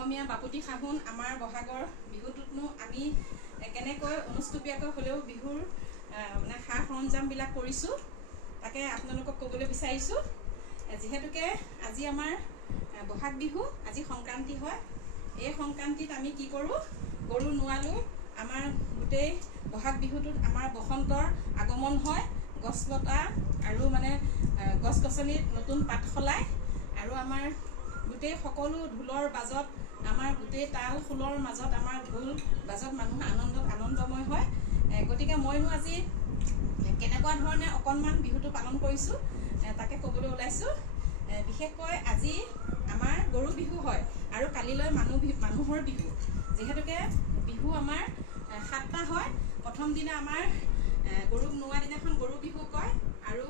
অসমীয়া বাপুতি সাহোন আমাৰ বহাগৰ বিহুটোতনো আমি কেনেকৈ অনুষ্টুপীয়াকৈ হ'লেও বিহুৰ মানে সা সৰঞ্জামবিলাক কৰিছোঁ তাকে আপোনালোকক ক'বলৈ বিচাৰিছোঁ। যিহেতুকে আজি আমাৰ বহাগ বিহু, আজি সংক্ৰান্তি হয়। এই সংক্ৰান্তিত আমি কি কৰোঁ, গৰু নোৱালোঁ। আমাৰ গোটেই বহাগ বিহুটোত আমাৰ বসন্তৰ আগমন হয়। গছ লতা আৰু মানে গছ গছনিত নতুন পাত সলায় আৰু আমাৰ গোটেই সকলো ঢোলৰ বাজত, আমাৰ গোটেই তাল খোলৰ মাজত আমাৰ ঢোল বাজত মানুহ আনন্দময় হয়। গতিকে মইনো আজি কেনেকুৱা ধৰণে অকণমান বিহুটো পালন কৰিছোঁ তাকে ক'বলৈ ওলাইছোঁ। বিশেষকৈ আজি আমাৰ গৰু বিহু হয় আৰু কালিলৈ মানুহৰ বিহু। যিহেতুকে বিহু আমাৰ 7টা হয়। প্ৰথম দিনা আমাৰ গৰুক নোওৱা দিনাখন গৰু বিহু কয় আৰু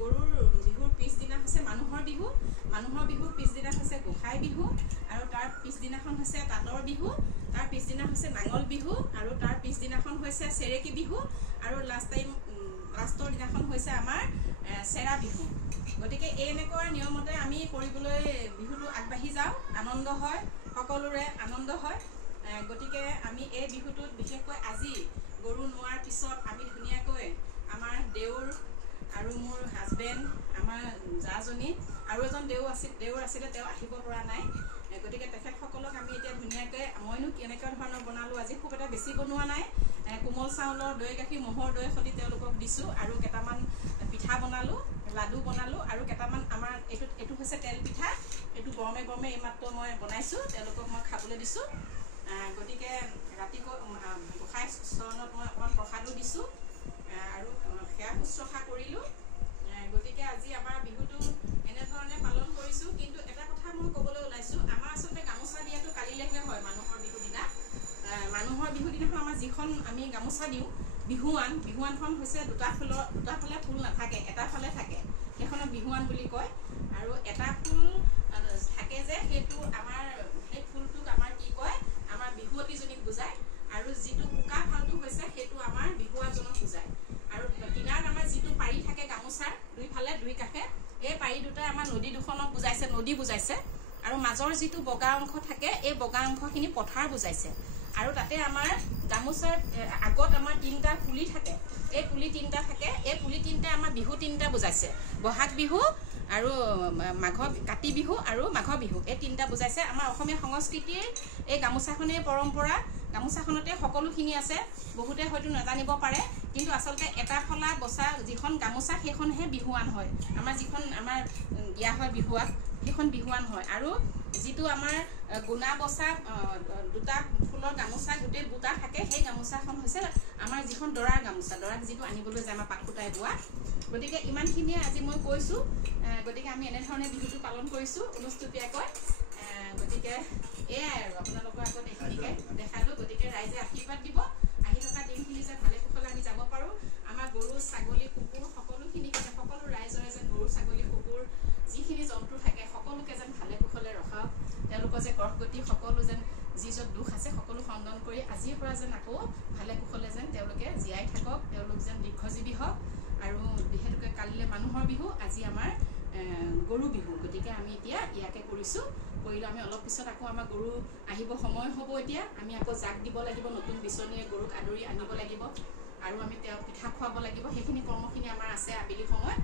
গৰুৰ বিহুৰ পিছদিনা হৈছে মানুহৰ বিহু। মানুহৰ বিহুৰ পিছদিনা হৈছে গোঁসাই বিহু আৰু তাৰ পিছদিনাখন হৈছে তাঁতৰ বিহু, তাৰ পিছদিনা হৈছে নাঙল বিহু আৰু তাৰ পিছদিনাখন হৈছে চেৰেকী বিহু আৰু লাষ্টৰ দিনাখন হৈছে আমাৰ চেৰা বিহু। গতিকে এনেকুৱা নিয়মতে আমি কৰিবলৈ বিহুটো আগবাঢ়ি যাওঁ। আনন্দ হয়, সকলোৰে আনন্দ হয়। গতিকে আমি এই বিহুটোত বিশেষকৈ আজি গৰু নোৱাৰ পিছত আমি ধুনীয়াকৈ আমাৰ দেউৰ আৰু মোৰ হাজবেণ্ড, আমাৰ জাজনী আৰু এজন দেউৰ আছিলে, তেওঁ আহিব পৰা নাই। গতিকে তেখেতসকলক আমি এতিয়া ধুনীয়াকৈ, মইনো কেনেকুৱা ধৰণৰ বনালোঁ, আজি খুব এটা বেছি বনোৱা নাই। কোমল চাউলৰ দৈ গাখীৰ, ম'হৰ দৈ সৈতে তেওঁলোকক দিছোঁ আৰু কেইটামান পিঠা বনালোঁ, লাডু বনালোঁ আৰু কেইটামান আমাৰ এইটো হৈছে তেল পিঠা। এইটো গৰমে গৰমে এইমাত্ৰ মই বনাইছোঁ, তেওঁলোকক মই খাবলৈ দিছোঁ। গতিকে ৰাতিকৈ গোঁসাই চৰণত মই অকণমান প্ৰসাদো দিছোঁ আৰু সেয়া শুশ্ৰূষা কৰিলোঁ। গতিকে আজি আমাৰ বিহুটো এনেধৰণে পালন কৰিছোঁ। কিন্তু এটা কথা মই ক'বলৈ ওলাইছোঁ, আমাৰ আচলতে গামোচা দিয়াটো কালিলৈহে হয়। মানুহৰ বিহুৰ দিনাখন আমাৰ যিখন আমি গামোচা দিওঁ, বিহুৱানখন হৈছে দুটা ফালে ফুল নাথাকে, এটা ফালে থাকে, সেইখনক বিহুৱান বুলি কয়। আৰু এটা ফুল থাকে যে সেইটো আমাৰ, সেই ফুলটোক আমাৰ কি কয়, আমাৰ বিহুৱতীজনীক বুজায়। আৰু যিটো উকা ফালটো হৈছে সেইটো আমাৰ বিহুৱাজনক বুজায়। আৰু কিনাৰত আমাৰ যিটো পাৰি থাকে গামোচাৰ দুইফালে দুই কাষে, এই পাৰি দুটাই আমাৰ নদী দুখনক বুজাইছে, নদী বুজাইছে। আৰু মাজৰ যিটো বগা অংশ থাকে, এই বগা অংশখিনি পথাৰ বুজাইছে। আৰু তাতে আমাৰ গামোচাৰ আগত আমাৰ 3টা পুলি থাকে, এই পুলি 3টা থাকে। এই পুলি 3টাই আমাৰ বিহু 3টা বুজাইছে। বহাগ বিহু আৰু কাতি বিহু আৰু মাঘ বিহু, এই 3টা বুজাইছে। আমাৰ অসমীয়া সংস্কৃতিৰ এই গামোচাখনেই পৰম্পৰা, গামোচাখনতে সকলোখিনি আছে। বহুতে হয়তো নাজানিব পাৰে, কিন্তু আচলতে এটা ফলা বচা যিখন গামোচা সেইখনহে বিহুৱান হয়। যিখন আমাৰ দিয়া হয় বিহুৱাক, সেইখন বিহুৱান হয়। আৰু যিটো আমাৰ গুণা বচা 2টা ফুলৰ গামোচা গোটেই বুটা থাকে, সেই গামোচাখন হৈছে আমাৰ যিখন দৰাৰ গামোচা, দৰাক যিটো আনিবলৈ যায় আমাৰ পাত সূতাই বোৱা। গতিকে ইমানখিনিয়ে আজি মই কৈছোঁ। গতিকে আমি এনেধৰণে বিহুটো পালন কৰিছোঁ অনুষ্টুপীয়াকৈ। গতিকে এয়াই আৰু আপোনালোকৰ আগত এইখিনিকে দেখালোঁ। গতিকে ৰাইজে আশীৰ্বাদ দিব, আহি থকা দিনখিনি যে ভালে কুশলে আমি যাব পাৰোঁ। আমাৰ গৰু, ছাগলী, কুকুৰ সকলোখিনিকে, সকলো ৰাইজৰে যেন গৰু, ছাগলী, কুকুৰ যিখিনি জন্তু থাকে সকলোকে যেন ভালে কুশলে ৰখাওক। তেওঁলোকৰ যে গৰ্ভগতি সকলো যেন যি য'ত দুখ আছে সকলো খণ্ডন কৰি আজিৰ পৰা যেন আকৌ ভালে কুশলে যেন তেওঁলোকে জীয়াই থাকক, তেওঁলোক যেন দীৰ্ঘজীৱী হওক। আৰু বিশেষকৈ কালিলৈ মানুহৰ বিহু, আজি আমাৰ গৰু বিহু। গতিকে আমি এতিয়া ইয়াকে কৰিলোঁ। আমি অলপ পিছত আকৌ আমাৰ গৰু আহিব সময় হ'ব। এতিয়া আমি আকৌ জাক দিব লাগিব, নতুন বিচনীৰে গৰুক আদৰি আনিব লাগিব আৰু আমি তেওঁক পিঠা খুৱাব লাগিব। সেইখিনি কৰ্মখিনি আমাৰ আছে আবেলি সময়ত।